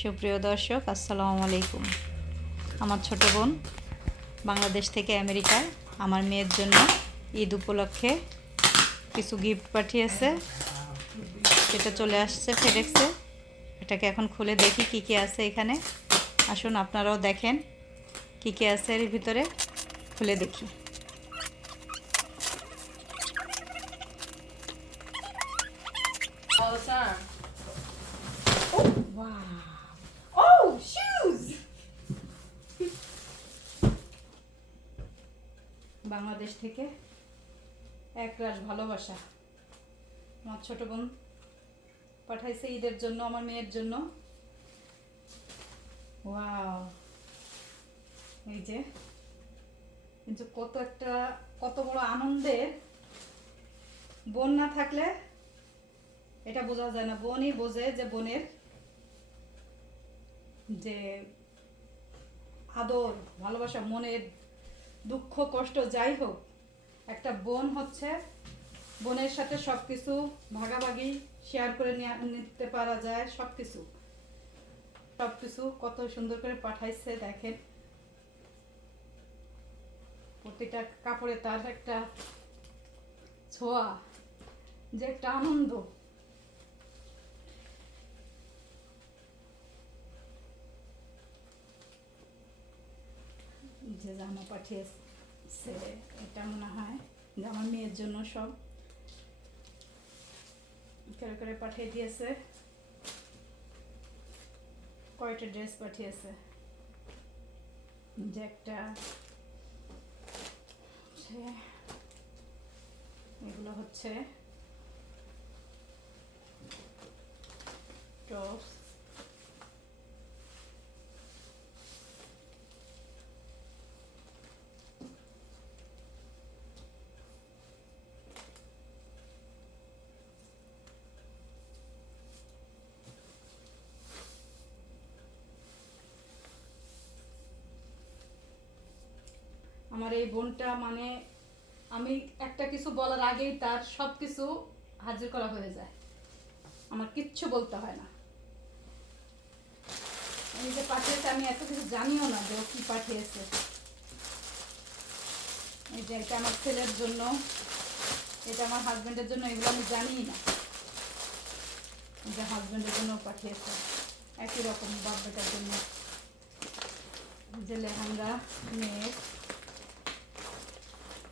সুপ্রিয় দর্শক, আসসালামু আলাইকুম। আমার ছোট বোন বাংলাদেশ থেকে আমেরিকায় আমার মেয়ের জন্য ঈদ উপলক্ষে কিছু গিফট পাঠিয়েছে। সেটা চলে আসছে ফেডেক্সে। এটাকে এখন খুলে দেখি কী কী আছে এখানে। আসুন আপনারাও দেখেন কী কী আছে এর ভিতরে। খুলে দেখি। All the time. Oh, wow. Oh, shoes! Bangladesh থেকে একরাশ ভালোবাসা আমার ছোট বোন পাঠাইছে ঈদের জন্য, আমার মেয়ের জন্য। ওয়াও, এই যে কিন্তু কত বড় আনন্দের। বোন না থাকলে এটা বোঝা যায় না। বোনই বোঝে যে বোনের যে আদর, ভালোবাসা, মনের দুঃখ কষ্ট যাই হোক, একটা বোন হচ্ছে বোনের সাথে সব কিছু ভাগাভাগি শেয়ার করে নিতে পারা যায়। সব কিছু কত সুন্দর করে পাঠাইছে দেখেন। প্রতিটা কাপড়ে তার একটা ছোঁয়া, যে একটা আনন্দ। যে জামা পাঠিয়েছে এটা মনে হয় যে আমার মেয়ের জন্য সব করে করে পাঠিয়ে দিয়েছে। কয়টা ড্রেস পাঠিয়েছে, যে একটা এগুলো হচ্ছে টপস। আমার এই বোনটা মানে আমি একটা কিছু বলার আগেই তার সব কিছু হাজির করা হয়ে যায়, আমার কিচ্ছু বলতে হয় না। এই যে পাঠিয়েছে আমি এত কিছু জানিও না যে ও কি পাঠিয়েছে। এই যে এটা আমার ছেলের জন্য, এটা আমার হাজবেন্ডের জন্য, এগুলো আমি জানিই না। এই যে হাজবেন্ডের জন্য পাঠিয়েছে একই রকম বাপ বেটার জন্য। যে লেহেঙ্গা মেয়ে,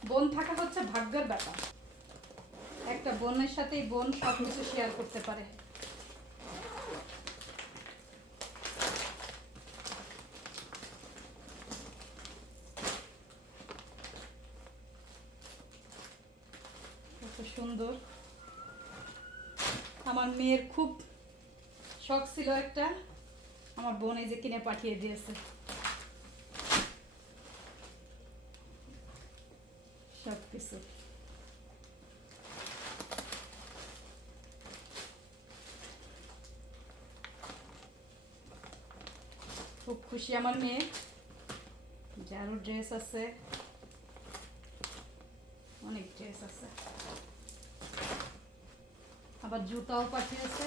বোন থাকা হচ্ছে ভাগ্যের ব্যাপার। একটা বোনের সাথেই বোন সব কিছু শেয়ার করতে পারে। কত সুন্দর। আমার মেয়ের খুব শখ ছিল একটা, আমার বোন এই যে কিনে পাঠিয়ে দিয়েছে সব কিছু। খুব খুশি আমার মেয়ে। যে আরো ড্রেস আছে, অনেক ড্রেস আছে। আবার জুতাও পাঠিয়েছে,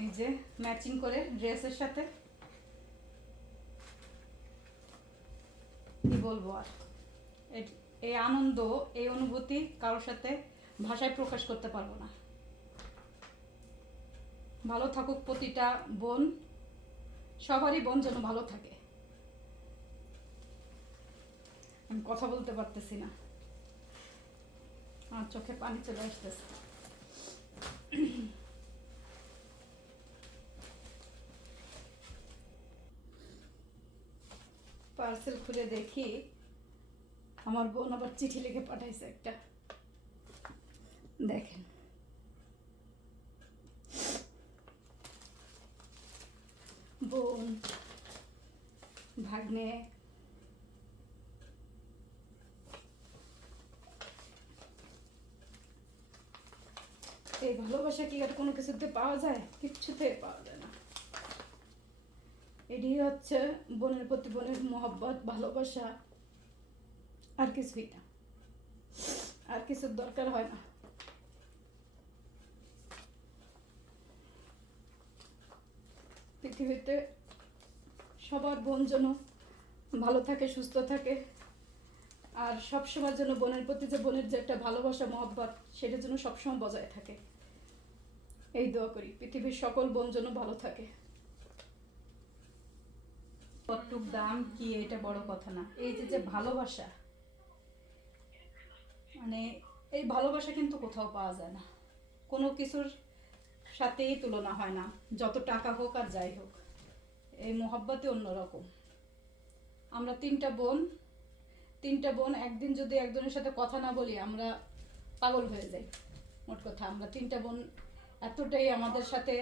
এই যে ম্যাচিং করে ড্রেসের সাথে। কি বলবো আর, এই আনন্দ, এই অনুভূতি কারোর সাথে ভাষায় প্রকাশ করতে পারবো না। ভালো থাকুক প্রতিটা বোন, সবারই বোন যেন ভালো থাকে। আমি কথা বলতে পারতেছি না, আমার চোখে পানি চলে আসতেছে। পার্সেল খুলে দেখি আমার বোন আবার চিঠি লিখে পাঠাইছে একটা, দেখেন। বোন, ভাগ্নে, এই ভালোবাসা কি আর কোনো কিছুতে পাওয়া যায়? কিচ্ছুতে পাওয়া যায় না। এটি হচ্ছে বোনের প্রতি বোনের মহব্বত, ভালোবাসা, আর কিছুই না। আর কিছুর দরকার হয় না। পৃথিবীতে সবার বোন যেন ভালো থাকে, সুস্থ থাকে, আর সবসময়ের জন্য বোনের প্রতি যে বোনের যে একটা ভালোবাসা মহব্বত সেটা যেন সবসময় বজায় থাকে, এই দোয়া করি। পৃথিবীর সকল বোন যেন ভালো থাকে। কতটুক দাম কি এটা বড় কথা না, এই যে যে ভালোবাসা, মানে এই ভালোবাসা কিন্তু কোথাও পাওয়া যায় না, কোনো কিছুর সাথেই তুলনা হয় না, যত টাকা হোক আর যাই হোক, এই মহব্বতই অন্যরকম। আমরা তিনটা বোন একদিন যদি একজনের সাথে কথা না বলি আমরা পাগল হয়ে যাই। মোট কথা আমরা তিনটা বোন এতটাই আমাদের সাথে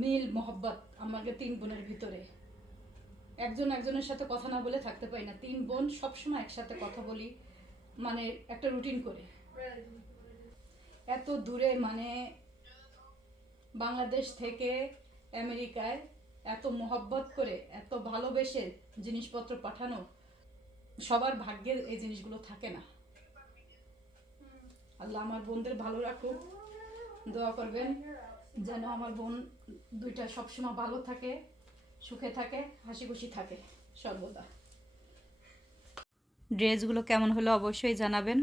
মিল মহব্বত, আমাদের তিন বোনের ভিতরে একজন একজনের সাথে কথা না বলে থাকতে পারি না। তিন বোন সবসময় একসাথে কথা বলি, মানে একটা রুটিন করে। এত দূরে, মানে বাংলাদেশ থেকে আমেরিকায় এত মহব্বত করে, এত ভালোবেসে জিনিসপত্র পাঠানো, সবার ভাগ্যে এই জিনিসগুলো থাকে না। আল্লাহ আমার বোনদের ভালো রাখুক, দোয়া করবেন যেন আমার বোন দুইটা সবসময় ভালো থাকে, সুখে থাকে, হাসি খুশি থাকে সর্বদা। ড্রেসগুলো কেমন হলো অবশ্যই জানাবেন।